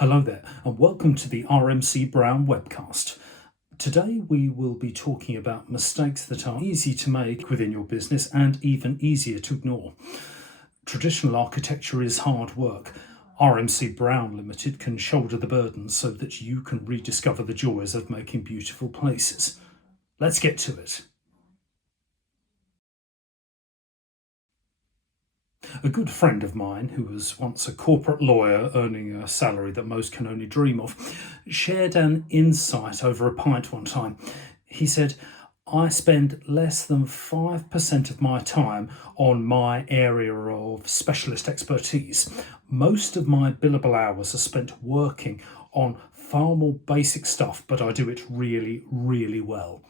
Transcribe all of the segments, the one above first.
Hello there, and welcome to the RMC Brown webcast. Today we will be talking about mistakes that are easy to make within your business and even easier to ignore. Traditional architecture is hard work. RMC Brown Ltd can shoulder the burden so that you can rediscover the joys of making beautiful places. Let's get to it. A good friend of mine, who was once a corporate lawyer earning a salary that most can only dream of, shared an insight over a pint one time. He said, "I spend less than 5% of my time on my area of specialist expertise. Most of my billable hours are spent working on far more basic stuff, but I do it really, really well."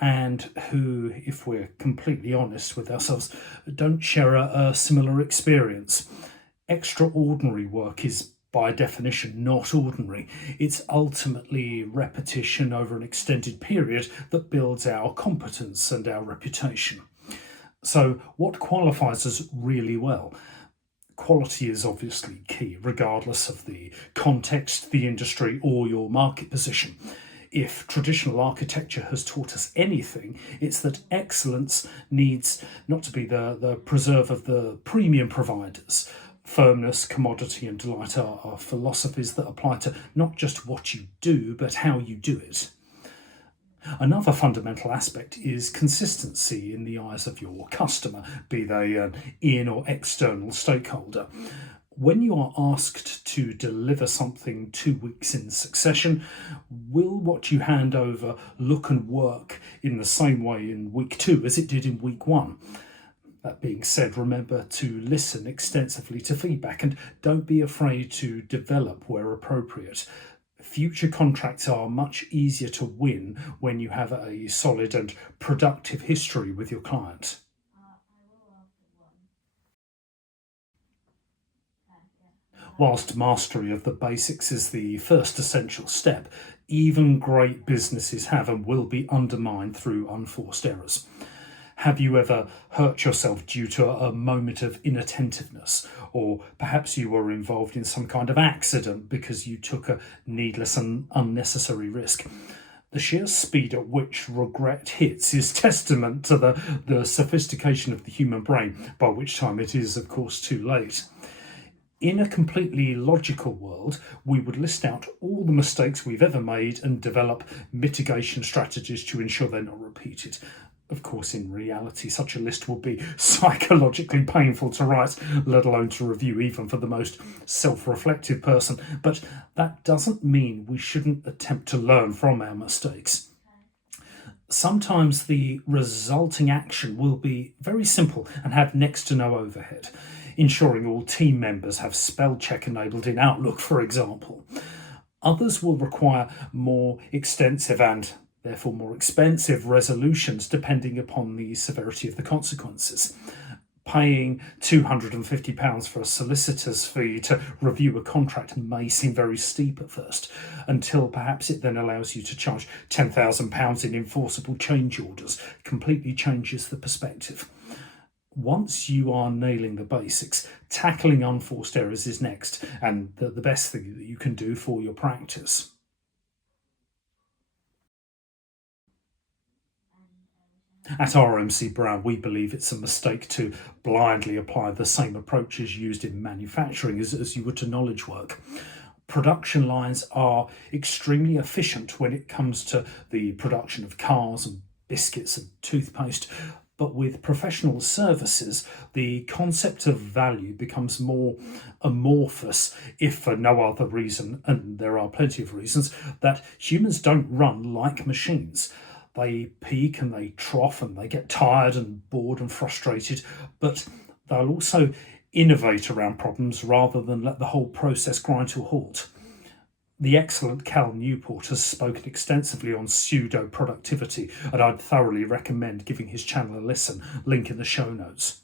And who, if we're completely honest with ourselves, don't share a similar experience. Extraordinary work is, by definition, not ordinary. It's ultimately repetition over an extended period that builds our competence and our reputation. So, what qualifies as really well? Quality is obviously key, regardless of the context, the industry, or your market position. If traditional architecture has taught us anything, it's that excellence needs not to be the preserve of the premium providers. Firmness, commodity, and delight are philosophies that apply to not just what you do, but how you do it. Another fundamental aspect is consistency in the eyes of your customer, be they an in or external stakeholder. When you are asked to deliver something 2 weeks in succession, will what you hand over look and work in the same way in week 2 as it did in week 1? That being said, remember to listen extensively to feedback and don't be afraid to develop where appropriate. Future contracts are much easier to win when you have a solid and productive history with your client. Whilst mastery of the basics is the first essential step, even great businesses have and will be undermined through unforced errors. Have you ever hurt yourself due to a moment of inattentiveness? Or perhaps you were involved in some kind of accident because you took a needless and unnecessary risk? The sheer speed at which regret hits is testament to the sophistication of the human brain, by which time it is, of course, too late. In a completely logical world, we would list out all the mistakes we've ever made and develop mitigation strategies to ensure they're not repeated. Of course, in reality, such a list would be psychologically painful to write, let alone to review, even for the most self-reflective person. But that doesn't mean we shouldn't attempt to learn from our mistakes. Sometimes the resulting action will be very simple and have next to no overhead. Ensuring all team members have spell check enabled in Outlook, for example. Others will require more extensive and therefore more expensive resolutions depending upon the severity of the consequences. Paying £250 for a solicitor's fee to review a contract may seem very steep at first, until perhaps it then allows you to charge £10,000 in enforceable change orders. Completely changes the perspective. Once you are nailing the basics, tackling unforced errors is next, and the best thing that you can do for your practice. At RMC Brown, we believe it's a mistake to blindly apply the same approaches used in manufacturing as you would to knowledge work. Production lines are extremely efficient when it comes to the production of cars and biscuits and toothpaste. But with professional services, the concept of value becomes more amorphous, if for no other reason, and there are plenty of reasons, that humans don't run like machines. They peak and they trough and they get tired and bored and frustrated, but they'll also innovate around problems rather than let the whole process grind to a halt. The excellent Cal Newport has spoken extensively on pseudo-productivity, and I'd thoroughly recommend giving his channel a listen, link in the show notes.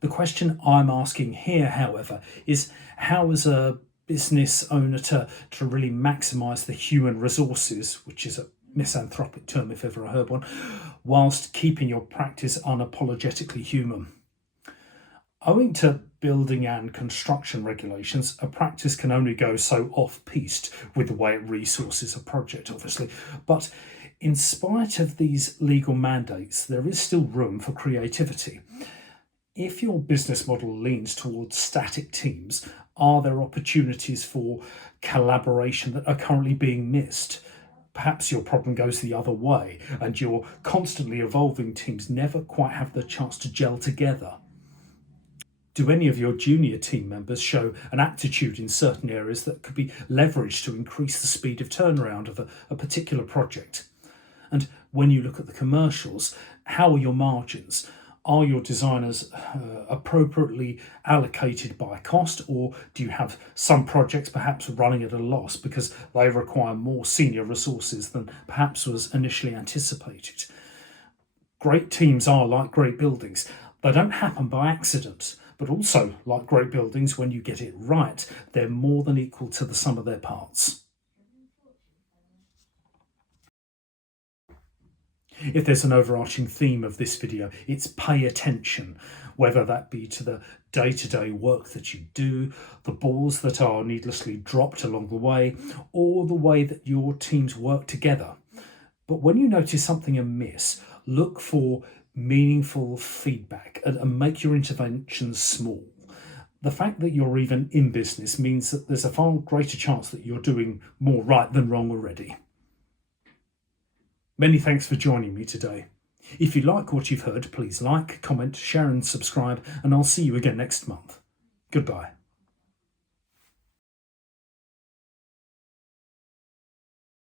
The question I'm asking here, however, is how as a business owner to really maximise the human resources, which is a misanthropic term if ever I heard one, whilst keeping your practice unapologetically human. Owing to building and construction regulations, a practice can only go so off-piste with the way it resources a project, obviously. But in spite of these legal mandates, there is still room for creativity. If your business model leans towards static teams, are there opportunities for collaboration that are currently being missed? Perhaps your problem goes the other way, and your constantly evolving teams never quite have the chance to gel together. Do any of your junior team members show an aptitude in certain areas that could be leveraged to increase the speed of turnaround of a particular project? And when you look at the commercials, how are your margins? Are your designers appropriately allocated by cost, or do you have some projects perhaps running at a loss because they require more senior resources than perhaps was initially anticipated? Great teams are like great buildings. They don't happen by accident, but also, like great buildings, when you get it right, they're more than equal to the sum of their parts. If there's an overarching theme of this video, it's pay attention, whether that be to the day-to-day work that you do, the balls that are needlessly dropped along the way, or the way that your teams work together. But when you notice something amiss, look for meaningful feedback and make your interventions small. The fact that you're even in business means that there's a far greater chance that you're doing more right than wrong already. Many thanks for joining me today. If you like what you've heard, please like, comment, share and subscribe, and I'll see you again next month. Goodbye.